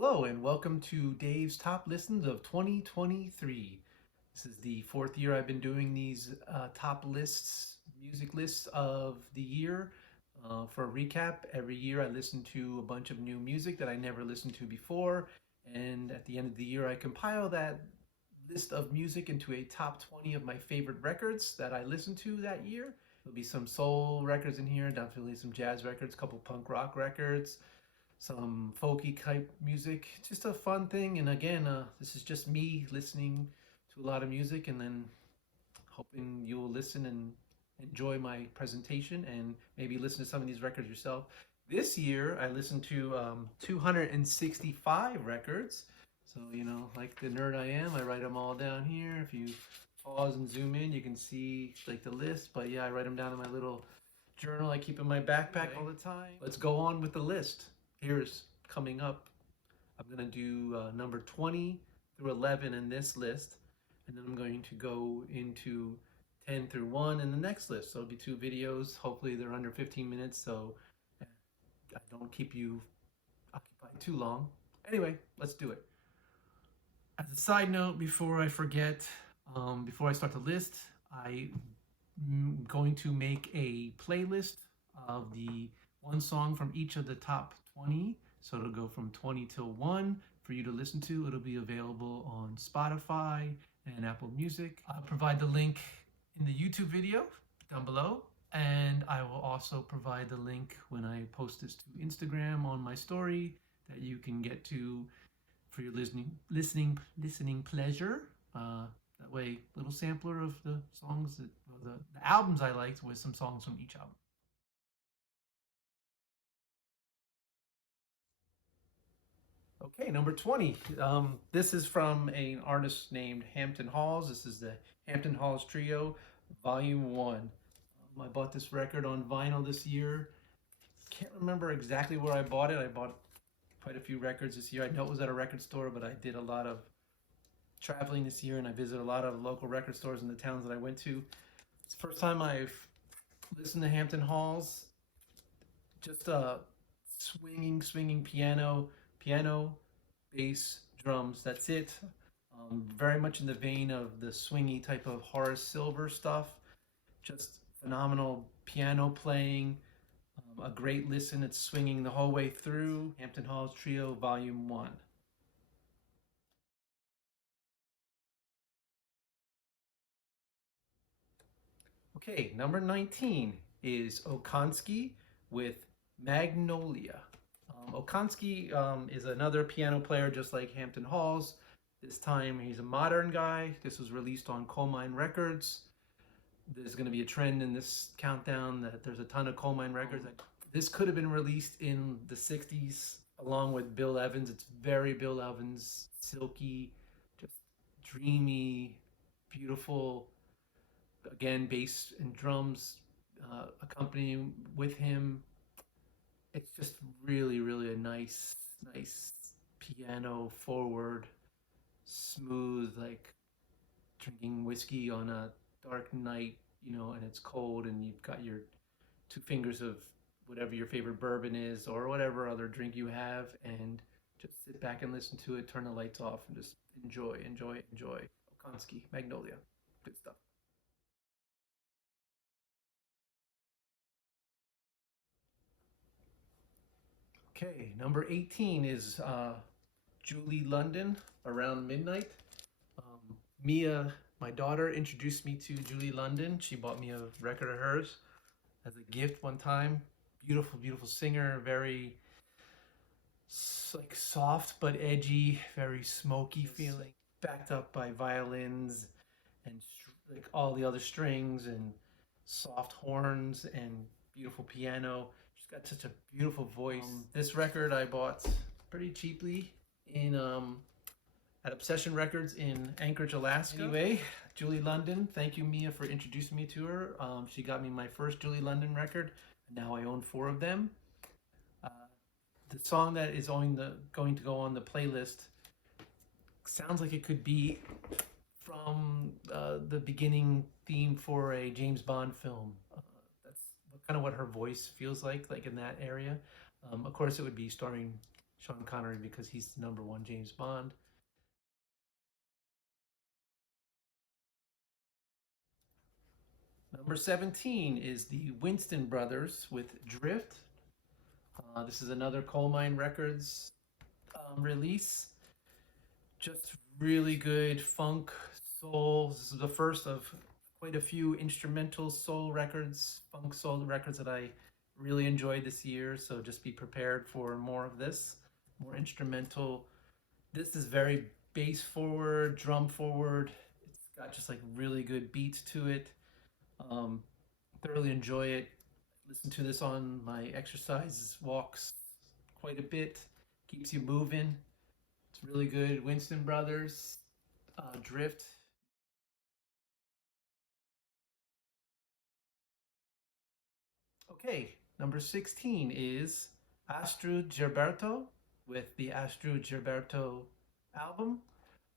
Hello and welcome to Dave's Top Listens of 2023. This is the fourth year I've been doing these top lists, music lists of the year. For a recap, every year I listen to a bunch of new music that I never listened to before, and at the end of the year I compile that list of music into a top 20 of my favorite records that I listened to that year. There'll be some soul records in here, definitely some jazz records, a couple punk rock records, some folky type music, just a fun thing. And again, this is just me listening to a lot of music and then hoping you'll listen and enjoy my presentation and maybe listen to some of these records yourself. This year, I listened to 265 records. So, like the nerd I am, I write them all down here. If you pause and zoom in, you can see like the list. But yeah, I write them down in my little journal I keep in my backpack all the time. Let's go on with the list. Here's coming up. I'm going to do number 20 through 11 in this list, and then I'm going to go into 10 through 1 in the next list. So it'll be two videos. Hopefully they're under 15 minutes, so I don't keep you occupied too long. Anyway, let's do it. As a side note, before I forget, before I start the list, I'm going to make a playlist of the one song from each of the top 20. So it'll go from 20 till 1 for you to listen to. It'll be available on Spotify and Apple Music. I'll provide the link in the YouTube video down below. And I will also provide the link when I post this to Instagram on my story that you can get to for your listening pleasure. That way, little sampler of the songs the albums I liked with some songs from each album. Okay, number 20. This is from an artist named Hampton Hawes. This is the Hampton Hawes Trio, Volume 1. I bought this record on vinyl this year. Can't remember exactly where I bought it. I bought quite a few records this year. I know it was at a record store, but I did a lot of traveling this year and I visited a lot of local record stores in the towns that I went to. It's the first time I've listened to Hampton Hawes. Just a swinging piano, bass, drums. That's it. Very much in the vein of the swingy type of Horace Silver stuff. Just phenomenal piano playing. A great listen. It's swinging the whole way through. Hampton Hawes Trio, Volume 1. Okay, number 19 is Okonski with Magnolia. Okonski is another piano player just like Hampton Hawes. This time he's a modern guy. This was released on Coal Mine Records. There's going to be a trend in this countdown that there's a ton of Coal Mine Records. This could have been released in the 60s along with Bill Evans. It's very Bill Evans, silky, just dreamy, beautiful. Again, bass and drums accompanying with him. It's just really a nice piano forward, smooth, like drinking whiskey on a dark night, and it's cold and you've got your two fingers of whatever your favorite bourbon is or whatever other drink you have, and just sit back and listen to it, turn the lights off and just enjoy. Okonski, Magnolia. Good stuff. Okay, number 18 is Julie London, Around Midnight. Mia, my daughter, introduced me to Julie London. She bought me a record of hers as a gift one time. Beautiful singer, very like soft but edgy, very smoky feeling, backed up by violins and like all the other strings and soft horns and beautiful piano. She's got such a beautiful voice. This record I bought pretty cheaply in at Obsession Records in Anchorage, Alaska. Anyway, Julie London, thank you Mia for introducing me to her. She got me my first Julie London record. Now I own 4 of them. The song that is going to go on the playlist sounds like it could be from the beginning theme for a James Bond film. That's kind of what her voice feels like in that area. Of course, it would be starring Sean Connery because he's the #1 James Bond. Number 17 is the Winston Brothers with Drift. This is another Coal Mine Records release. Just really good funk, soul. This is the first of quite a few instrumental soul records, funk soul records that I really enjoyed this year. So just be prepared for more of this, more instrumental. This is very bass forward, drum forward. It's got just like really good beats to it. Um, Thoroughly enjoy it. Listen to this on my exercise walks quite a bit. Keeps you moving. It's really good. Winston Brothers, Drift. Okay, number 16 is Astrud Gilberto with the Astrud Gilberto album.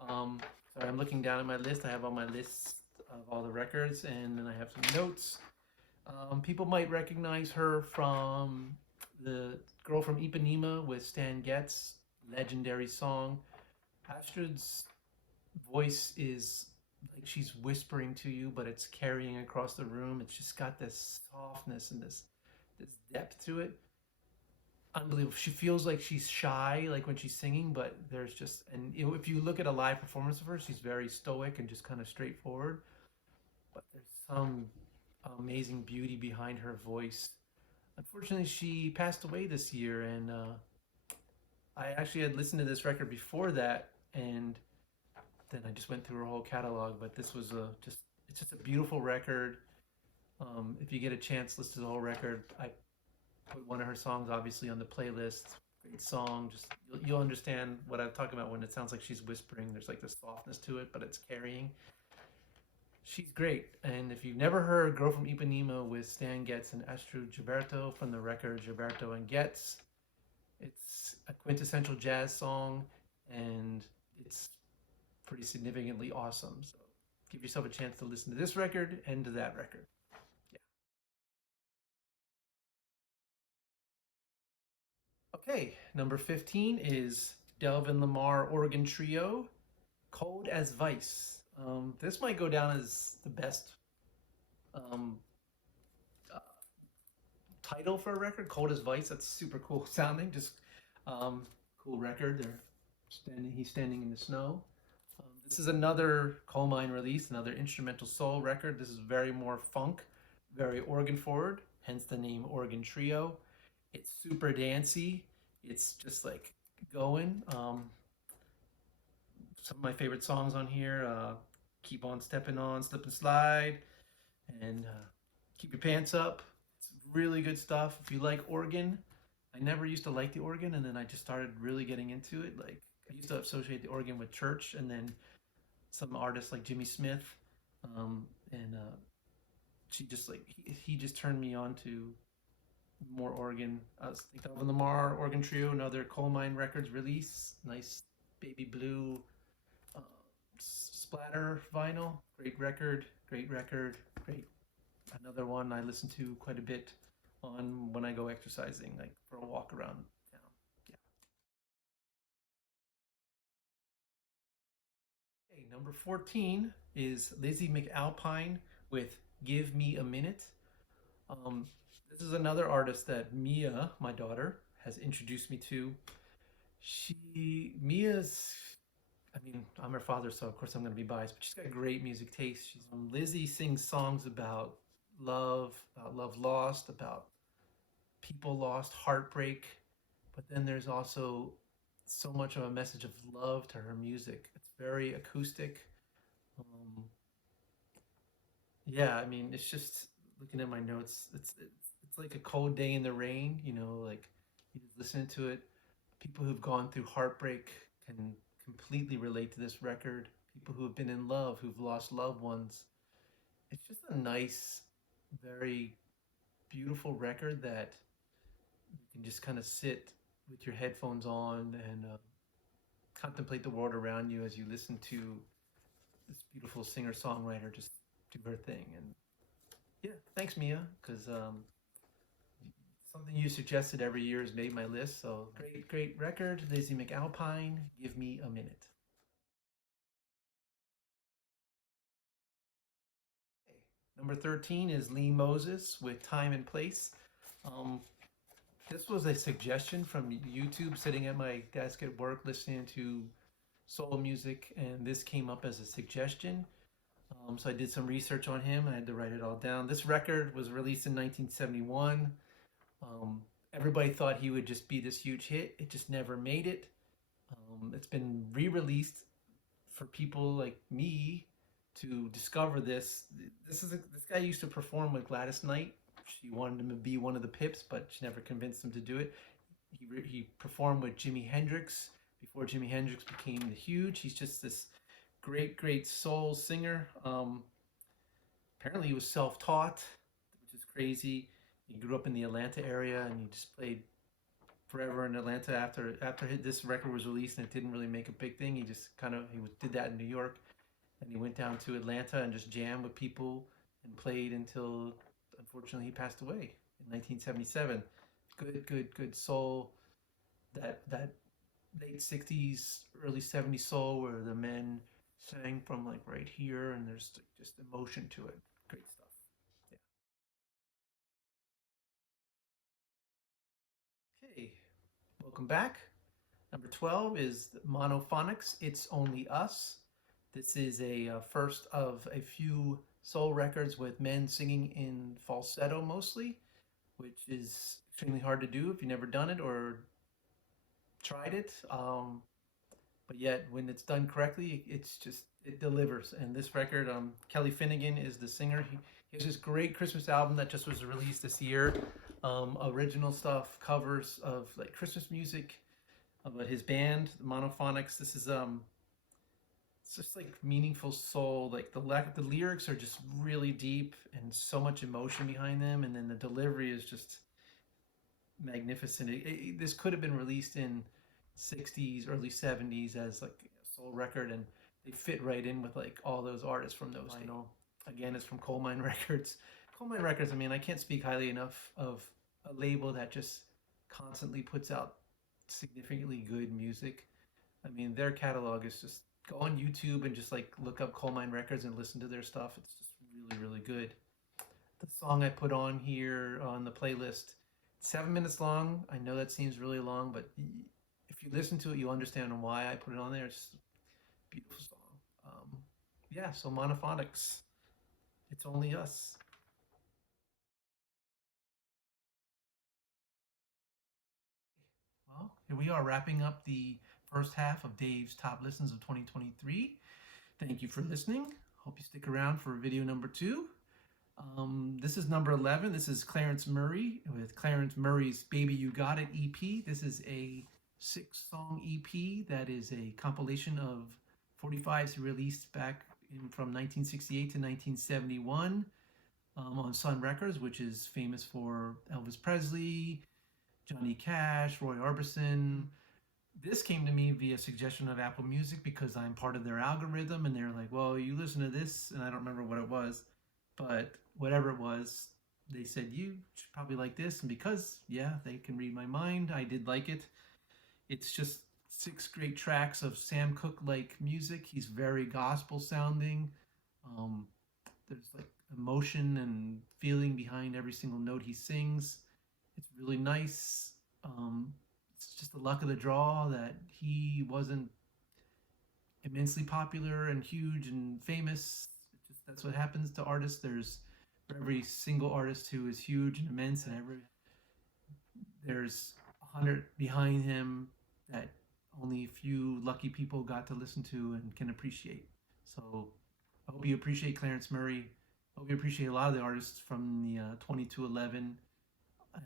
Sorry, I'm looking down at my list. I have on my list of all the records, and then I have some notes. People might recognize her from the Girl from Ipanema with Stan Getz, legendary song. Astrud's voice is like she's whispering to you, but it's carrying across the room. It's just got this softness and this depth to it. Unbelievable. She feels like she's shy, like when she's singing, but there's just and you know, if you look at a live performance of her, she's very stoic and just kind of straightforward. But there's some amazing beauty behind her voice. Unfortunately, she passed away this year, and I actually had listened to this record before that, and then I just went through her whole catalog. But this was it's just a beautiful record. If you get a chance, listen to the whole record. I put one of her songs obviously on the playlist. Great song. Just you'll understand what I'm talking about when it sounds like she's whispering. There's like this softness to it, but it's carrying. She's great. And if you've never heard Girl from Ipanema with Stan Getz and Astrud Gilberto from the record Gilberto and Getz, it's a quintessential jazz song and it's pretty significantly awesome. So give yourself a chance to listen to this record and to that record. Yeah. Okay, number 15 is Delvon Lamarr Organ Trio, Cold as Weiss. This might go down as the best um, uh, title for a record. Cold as Weiss. That's super cool sounding. Just cool record. He's standing in the snow. This is another coal mine release, another instrumental soul record. This is very more funk, very organ forward. Hence the name Organ Trio. It's super dancey. It's just like going. Some of my favorite songs on here: "Keep on Stepping On," "Slip and Slide," and "Keep Your Pants Up." It's really good stuff. If you like organ, I never used to like the organ, and then I just started really getting into it. Like I used to associate the organ with church, and then some artists like Jimmy Smith, and she just like he just turned me on to more organ. Delvon Lamarr Organ Trio, another Coal Mine Records release. Nice baby blue uh, splatter vinyl. Great record. Great record. Great. Another one I listen to quite a bit on when I go exercising, like for a walk around town. Yeah. Okay, number 14 is Lizzy McAlpine with "Give Me a Minute." Um, this is another artist that Mia, my daughter, has introduced me to. Mia's, I mean, I'm her father, so of course I'm going to be biased, but she's got great music taste. Lizzy sings songs about love lost, about people lost, heartbreak, but then there's also so much of a message of love to her music. It's very acoustic. Um, yeah, I mean, it's just looking at my notes. It's like a cold day in the rain. You know, like you just listen to it. People who've gone through heartbreak can completely relate to this record. People who have been in love, who've lost loved ones. It's just a nice, very beautiful record that you can just kind of sit with your headphones on and contemplate the world around you as you listen to this beautiful singer songwriter just do her thing. And yeah, thanks Mia, because Something you suggested every year has made my list. So great record. Lizzy McAlpine, Give Me a Minute. Number 13 is Lee Moses with Time and Place. Um, this was a suggestion from YouTube, sitting at my desk at work listening to soul music, and this came up as a suggestion. So I did some research on him. I had to write it all down. This record was released in 1971. Everybody thought he would just be this huge hit. It just never made it. It's been re-released for people like me to discover this. This guy used to perform with Gladys Knight. She wanted him to be one of the Pips, but she never convinced him to do it. He performed with Jimi Hendrix before Jimi Hendrix became the huge. He's just this great soul singer. Apparently he was self-taught, which is crazy. He grew up in the Atlanta area, and he just played forever in Atlanta. After this record was released and it didn't really make a big thing, he just did that in New York, and he went down to Atlanta and just jammed with people and played until, unfortunately, he passed away in 1977. Good soul. That late 60s, early 70s soul where the men sang from like right here, and there's just emotion to it. Great stuff. Yeah. Okay, welcome back. Number 12 is Monophonics, It's Only Us. This is a first of a few soul records with men singing in falsetto mostly, which is extremely hard to do if you've never done it or tried it. But yet, when it's done correctly, it delivers. And this record, Kelly Finnegan is the singer. He has this great Christmas album that just was released this year. Original stuff, covers of like Christmas music. But his band, Monophonics, this is it's just like meaningful soul. Like the lyrics are just really deep and so much emotion behind them, and then the delivery is just magnificent. This could have been released in 60s, early 70s as like a soul record, and they fit right in with like all those artists from those vinyl. Again, it's from Coal Mine Records. Coal Mine Records, I mean, I can't speak highly enough of a label that just constantly puts out significantly good music. I mean, their catalog is just, go on YouTube and just like look up Coal Mine Records and listen to their stuff. It's just really good. The song I put on here on the playlist, 7 minutes long. I know that seems really long, but if you listen to it, you'll understand why I put it on there. It's just a beautiful song. Yeah, so Monophonics, It's Only Us. Well, here we are wrapping up the first half of Dave's Top Listens of 2023. Thank you for listening. Hope you stick around for video number 2. This is number 11. This is Clarence Murray with Clarence Murray's Baby You Got It EP. This is a 6-song EP that is a compilation of 45s released back from 1968 to 1971 on Sun Records, which is famous for Elvis Presley, Johnny Cash, Roy Orbison. This came to me via suggestion of Apple Music because I'm part of their algorithm, and they're like, well, you listen to this, and I don't remember what it was, but whatever it was, they said, you should probably like this. And because, yeah, they can read my mind, I did like it. It's just 6 great tracks of Sam Cooke-like music. He's very gospel sounding. There's like emotion and feeling behind every single note he sings. It's really nice. It's just the luck of the draw that he wasn't immensely popular and huge and famous. That's what happens to artists. There's, for every single artist who is huge and immense, and there's 100 behind him that only a few lucky people got to listen to and can appreciate. So I hope you appreciate Clarence Murray. I hope you appreciate a lot of the artists from the 2211.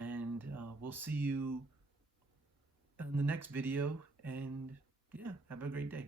And we'll see you in the next video. And yeah, have a great day.